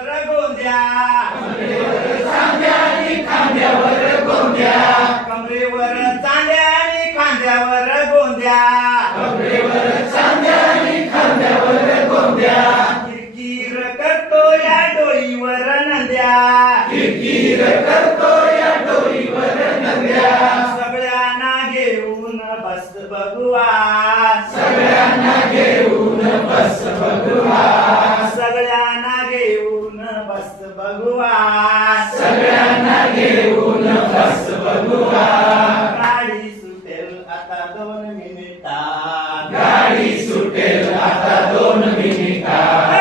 खांद्यावर गोंद्या, चांद्या आणि खांद्यावर गोंद्या, कमरेवर चांद्या आणि खांद्यावर गोंद्या, कमरेवर चांद्या आणि खांद्यावर गोंद्या, किरकिर करतो या डोईवर नंद्या, किरकिर करतो या डोईवर नंद्या, सगळ्यांना घेऊन बस भगवा, सगळ्यांना घेऊन बस भगवा, सगळ्यांना घेऊन बस भगवा, सगळ्यांना घेऊन बस भगवा, गाडी सुटेल आता 2 मिनिटात, गाडी सुटेल आता 2 मिनिटात,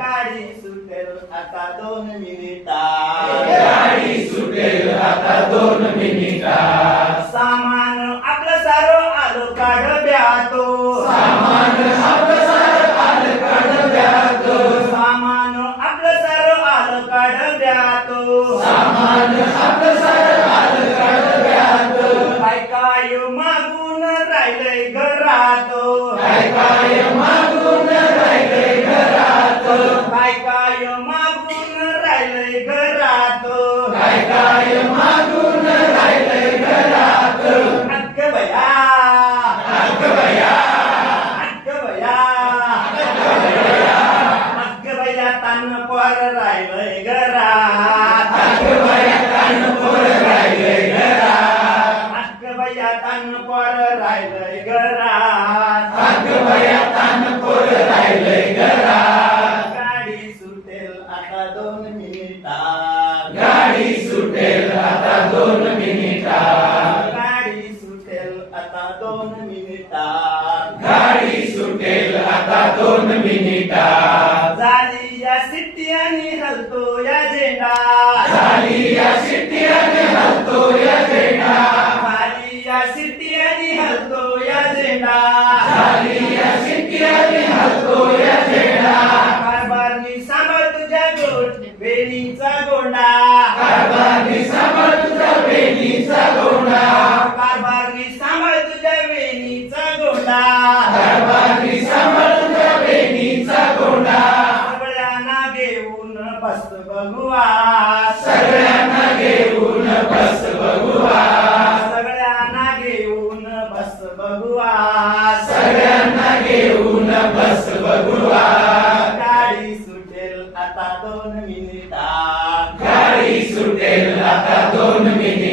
गाडी सुटेल आता 2 मिनिटात, गाडी सुटेल आता 2 मिनिटात, सामान आपलं सारं आलं का डब्यातो, सामान आपलं सारं आलं का डब्यात, सामान आपलं सारं आलं का डब्यातो, सामान आपलं सारं आलं का डब्यात, काय काय मागून राहिलंय घरात, काय काय मागून राहिलंय घरात, काय काय मागून राहिलंय घरात, काय काय मागून राहिलंय घरात, अगं बया, अगं बया, अगं बया, अगं बया तान पोर राहिलंय घरात, अगं बया कानपूर राहिलंय घरात, अगं बया तान पोर राहिलंय घरात, अगं बया कानपूर राहिलंय घरात, गाडी सुटेल आता 2 मिनिटात, गाडी सुटेल आता 2 मिनिटात, गाडी सुटेल आता 2 मिनिटात, गाडी सुटेल आता 2 मिनिटात, झाली या सिट्टी आणि हलतो या झेंडा, झाली या शिट्टीने हलतो या झेंडा, झाली या सिट्टी आणि हलतो या झेंडा, झाली या शिट्टीने हलतो या झेंडा, कारभारनी सांभाळ तुझ्या वेणीचा गोंडा, कारभारी सांभाळ तुझा वेणीचा गोंडा, कारभारनी सांभाळ तुझ्या वेणीचा गोंडा, कारभारी सांभाळ तुझा वेणीचा गोंडा, सगळ्यांना घेऊन बस भगवा, सगळ्यांना घेऊन बस भगवा, सगळ्यांना घेऊन बस भगवा, सगळ्यांना घेऊन बस भगवा, गाडी सुटेल आता 2 मिनिटात, गाडी सुटेल आता 2 मिनिटात,